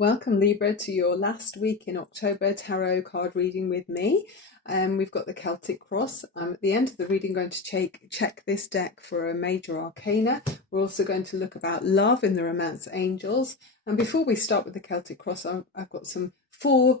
Welcome, Libra, to your last week in October tarot card reading with me. We've got the Celtic Cross. At the end of the reading, going to check this deck for a major arcana. We're also going to look about love in the Romance Angels. And before we start with the Celtic Cross, I've got some four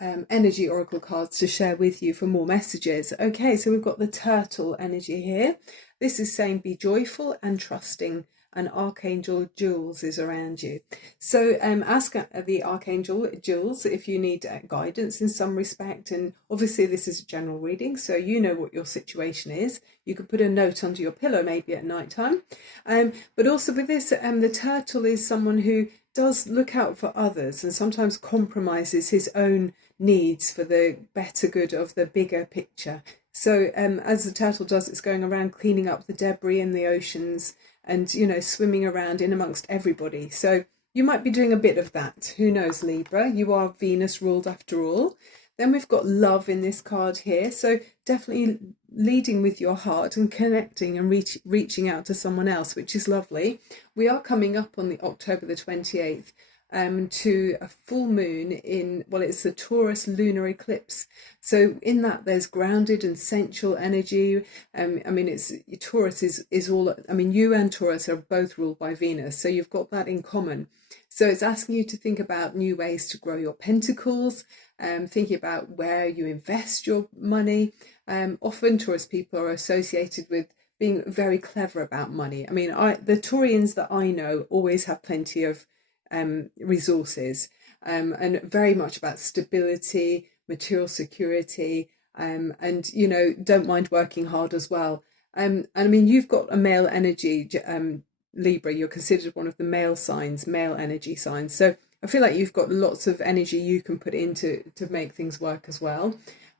energy oracle cards to share with you for more messages. Okay, so we've got the Turtle energy here. This is saying be joyful and trusting, and Archangel Jules is around you. So ask the Archangel Jules if you need guidance in some respect. And obviously this is a general reading, so you know what your situation is. You could put a note under your pillow maybe at night time. But also with this, the turtle is someone who does look out for others and sometimes compromises his own needs for the better good of the bigger picture. So as the turtle does, it's going around cleaning up the debris in the oceans and, you know, swimming around in amongst everybody. So you might be doing a bit of that. Who knows, Libra? You are Venus ruled after all. Then we've got love in this card here. So definitely leading with your heart and connecting and reaching out to someone else, which is lovely. We are coming up on the October the 28th. To a full moon in, well, it's a Taurus lunar eclipse. So in that there's grounded and sensual energy. I mean, it's Taurus is all, I mean, you and Taurus are both ruled by Venus. So you've got that in common. So it's asking you to think about new ways to grow your pentacles, thinking about where you invest your money. Often Taurus people are associated with being very clever about money. I mean, the Taurians that I know always have plenty of resources, and very much about stability, material security, and, you know, don't mind working hard as well. And I mean, you've got a male energy, Libra. You're considered one of the male signs, male energy signs. So I feel like you've got lots of energy you can put into to make things work as well.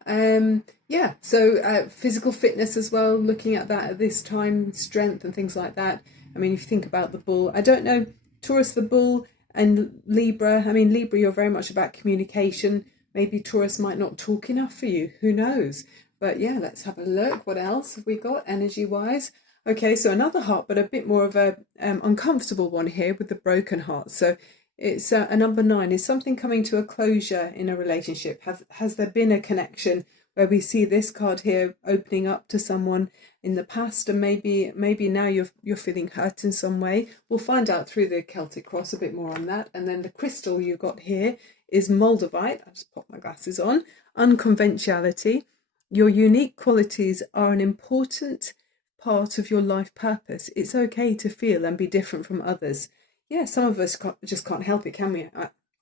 Yeah, so physical fitness as well, looking at that at this time, strength and things like that. I mean, if you think about the bull, I don't know, Taurus the bull and Libra, I mean, Libra, you're very much about communication. Maybe Taurus might not talk enough for you, who knows? But yeah, let's have a look. What else have we got energy wise? Okay, so another heart, but a bit more of a uncomfortable one here with the broken heart. So it's a number 9. Is something coming to a closure in a relationship? Has there been a connection where we see this card here opening up to someone in the past, and maybe now you're feeling hurt in some way? We'll find out through the Celtic Cross a bit more on that. And then the crystal you got here is Moldavite. I'll just pop my glasses on. Unconventionality. Your unique qualities are an important part of your life purpose. It's okay to feel and be different from others. Yeah, some of us just can't help it, can we?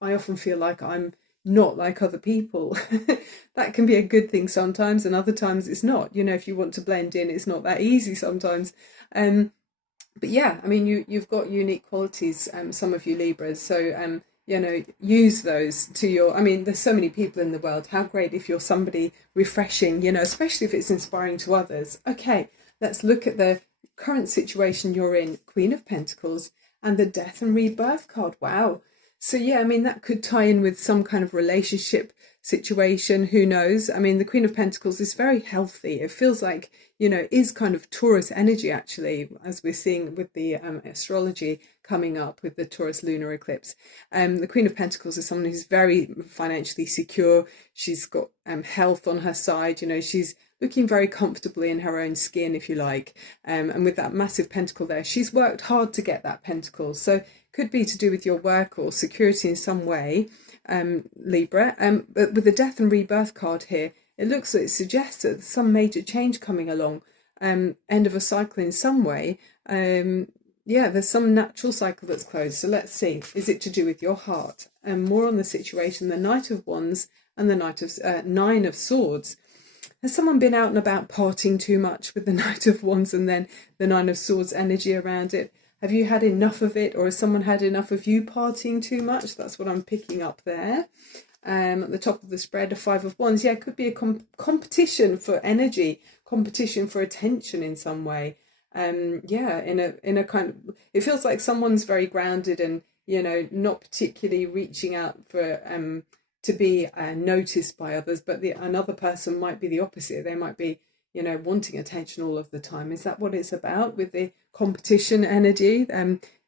I often feel like I'm not like other people. That can be a good thing sometimes, and other times it's not. You know, if you want to blend in, it's not that easy sometimes. But yeah, I mean, you've got unique qualities, some of you Libras. So you know, use those to your, I mean, there's so many people in the world. How great if you're somebody refreshing, you know, especially if it's inspiring to others. Okay, let's look at the current situation you're in. Queen of Pentacles and the Death and Rebirth card. Wow. So yeah, I mean, that could tie in with some kind of relationship situation. Who knows? I mean, the Queen of Pentacles is very healthy. It feels like, you know, is kind of Taurus energy, actually, as we're seeing with the astrology coming up with the Taurus lunar eclipse. The Queen of Pentacles is someone who's very financially secure. She's got health on her side. You know, she's looking very comfortably in her own skin, if you like. And with that massive pentacle there, she's worked hard to get that pentacle. So could be to do with your work or security in some way, Libra. But with the Death and Rebirth card here, it looks like it suggests that there's some major change coming along, end of a cycle in some way. Yeah, there's some natural cycle that's closed. So let's see, is it to do with your heart? More on the situation, the Knight of Wands and the Nine of Swords. Has someone been out and about partying too much with the Knight of Wands and then the Nine of Swords energy around it? Have you had enough of it, or has someone had enough of you partying too much? That's what I'm picking up there. At the top of the spread, a Five of Wands. Yeah, it could be a competition for energy, competition for attention in some way. Yeah, in a kind of, it feels like someone's very grounded and, you know, not particularly reaching out for to be noticed by others, but another person might be the opposite. They might be, you know, wanting attention all of the time. Is that what it's about with the competition energy?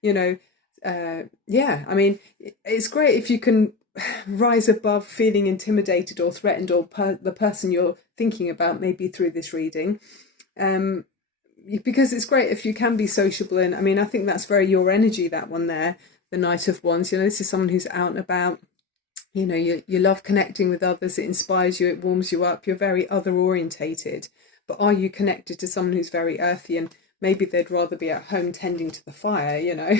You know, Yeah, I mean, it's great if you can rise above feeling intimidated or threatened, or the person you're thinking about, maybe through this reading. Um, because it's great if you can be sociable. And I mean, I think that's very your energy, that one there, the Knight of Wands. You know, this is someone who's out and about. You know, you love connecting with others. It inspires you. It warms you up. You're very other orientated. But are you connected to someone who's very earthy, and maybe they'd rather be at home tending to the fire, you know?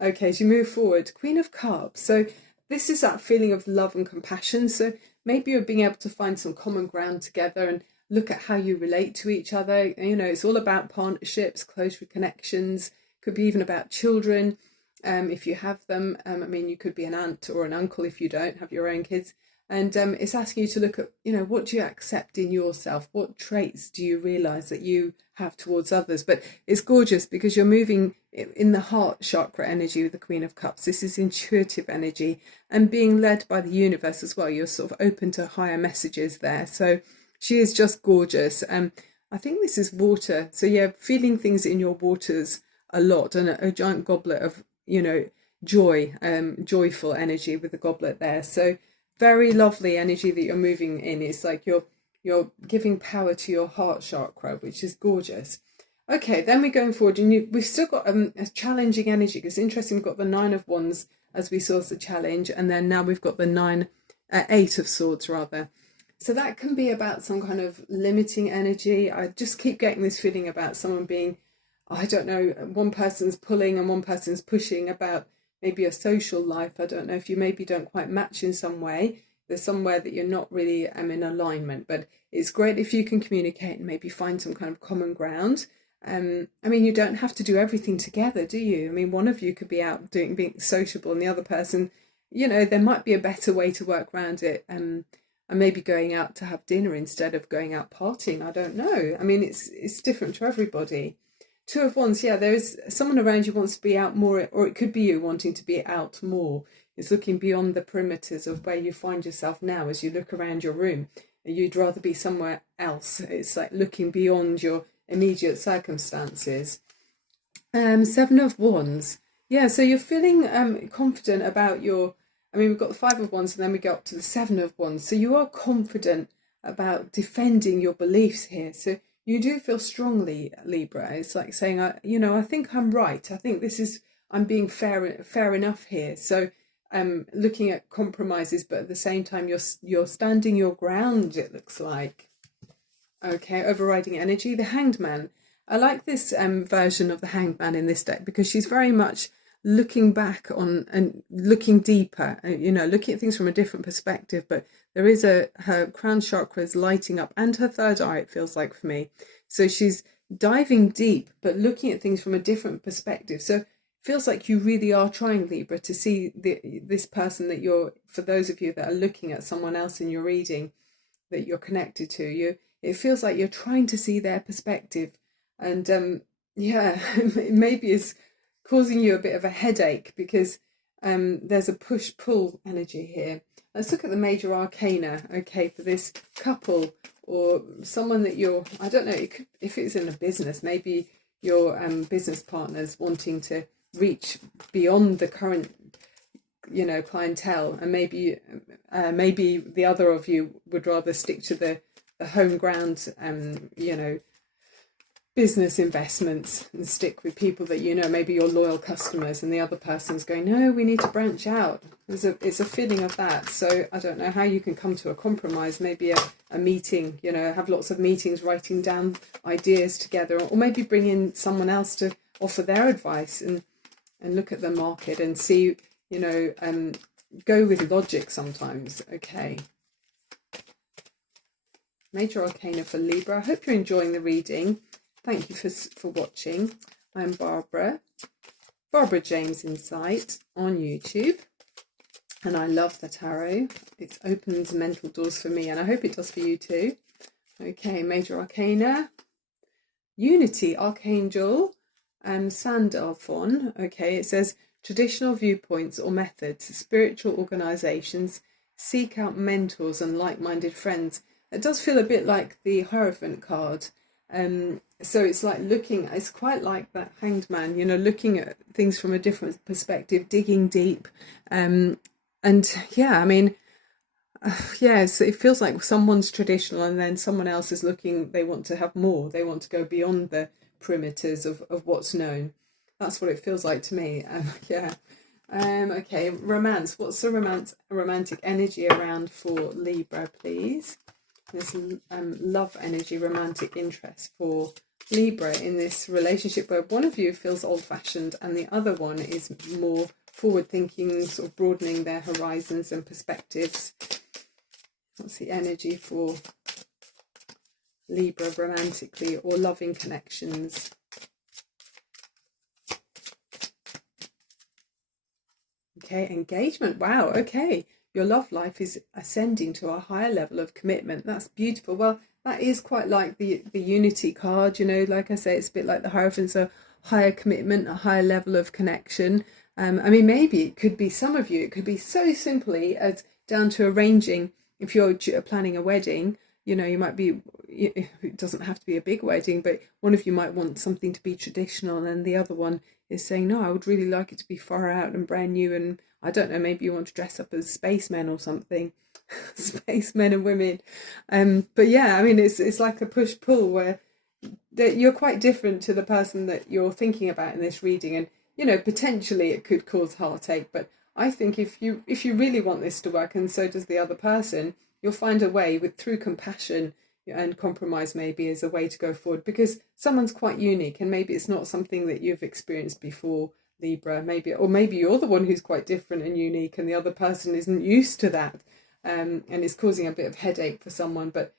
Okay, as you move forward, Queen of Cups. So this is that feeling of love and compassion. So maybe you're being able to find some common ground together and look at how you relate to each other. You know, it's all about partnerships, close connections. Could be even about children, if you have them. I mean, you could be an aunt or an uncle if you don't have your own kids. And it's asking you to look at, you know, what do you accept in yourself? What traits do you realise that you have towards others? But it's gorgeous because you're moving in the heart chakra energy with the Queen of Cups. This is intuitive energy and being led by the universe as well. You're sort of open to higher messages there. So she is just gorgeous. I think this is water. So yeah, feeling things in your waters a lot, and a giant goblet of, you know, joy, joyful energy with the goblet there. So very lovely energy that you're moving in. It's like you're giving power to your heart chakra, which is gorgeous. Okay, then we're going forward, and we've still got a challenging energy. It's interesting, we've got the Nine of Wands as we saw as a challenge, and then now we've got the Eight of Swords rather. So that can be about some kind of limiting energy. I just keep getting this feeling about someone being, I don't know, one person's pulling and one person's pushing about maybe a social life. I don't know if you maybe don't quite match in some way. There's somewhere that you're not really in alignment, but it's great if you can communicate and maybe find some kind of common ground. I mean, you don't have to do everything together, do you? I mean, one of you could be out being sociable, and the other person, you know, there might be a better way to work around it. And maybe going out to have dinner instead of going out partying. I don't know. I mean, it's different to everybody. Two of Wands, yeah, there is someone around you wants to be out more, or it could be you wanting to be out more. It's looking beyond the perimeters of where you find yourself now as you look around your room. You'd rather be somewhere else. It's like looking beyond your immediate circumstances. Seven of Wands. Yeah, so you're feeling confident about your, I mean, we've got the Five of Wands and then we go up to the Seven of Wands. So you are confident about defending your beliefs here. So you do feel strongly, Libra. It's like saying, you know, I think I'm right. I think I'm being fair enough here. So looking at compromises, but at the same time, you're standing your ground, it looks like. Okay, overriding energy, the Hanged Man. I like this version of the Hanged Man in this deck because she's very much looking back on and looking deeper, you know, looking at things from a different perspective. But there is her crown chakra is lighting up, and her third eye, it feels like for me. So she's diving deep, but looking at things from a different perspective. So it feels like you really are trying, Libra, to see this person that you're, for those of you that are looking at someone else in your reading that you're connected to, it feels like you're trying to see their perspective. And yeah, maybe it's causing you a bit of a headache because there's a push-pull energy here. Let's look at the major arcana, okay, for this couple or someone that you're, I don't know, if it's in a business, maybe your business partner's wanting to reach beyond the current, you know, clientele, and maybe the other of you would rather stick to the home ground, you know, business investments and stick with people that, you know, maybe your loyal customers, and the other person's going, no, we need to branch out. It's a feeling of that. So I don't know how you can come to a compromise, maybe a meeting, you know, have lots of meetings, writing down ideas together, or maybe bring in someone else to offer their advice and look at the market and see, you know, go with logic sometimes. Okay. Major arcana for Libra. I hope you're enjoying the reading. Thank you for watching. I'm Barbara James Insight on YouTube, and I love the tarot. It opens mental doors for me, and I hope it does for you too. Okay, major arcana, Unity, Archangel, Sandalphon. Okay, it says traditional viewpoints or methods, spiritual organisations, seek out mentors and like-minded friends. It does feel a bit like the Hierophant card. So it's like it's quite like that Hanged Man, you know, looking at things from a different perspective, digging deep. And yeah, I mean, yes, it feels like someone's traditional and then someone else is looking, they want to have more, they want to go beyond the perimeters of what's known. That's what it feels like to me. Yeah. Okay, romance. What's the romantic energy around for Libra, please? There's love energy, romantic interest for Libra in this relationship where one of you feels old-fashioned and the other one is more forward-thinking, sort of broadening their horizons and perspectives. What's the energy for Libra romantically or loving connections? Okay, engagement. Wow, okay. Your love life is ascending to a higher level of commitment. That's beautiful. Well, that is quite like the Unity card, you know, like I say, it's a bit like the Hierophant, so higher commitment, a higher level of connection. I mean, maybe it could be some of you, it could be so simply as down to arranging, if you're planning a wedding, you know, you might be, it doesn't have to be a big wedding, but one of you might want something to be traditional and the other one is saying, no, I would really like it to be far out and brand new. And I don't know, maybe you want to dress up as spacemen or something, spacemen and women. But yeah, I mean, it's like a push-pull where that you're quite different to the person that you're thinking about in this reading. And, you know, potentially it could cause heartache. But I think if you really want this to work, and so does the other person, you'll find a way with through compassion and compromise maybe is a way to go forward because someone's quite unique and maybe it's not something that you've experienced before, Libra, maybe, or maybe you're the one who's quite different and unique and the other person isn't used to that, and it's causing a bit of headache for someone. But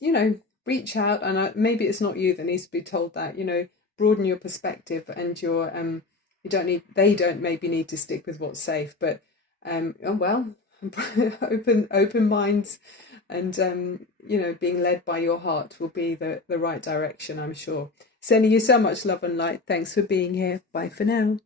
you know, reach out and maybe it's not you that needs to be told that, you know, broaden your perspective and your you don't need, they don't maybe need to stick with what's safe, but oh well, open minds and you know, being led by your heart will be the right direction, I'm sure. Sending you so much love and light. Thanks for being here. Bye for now.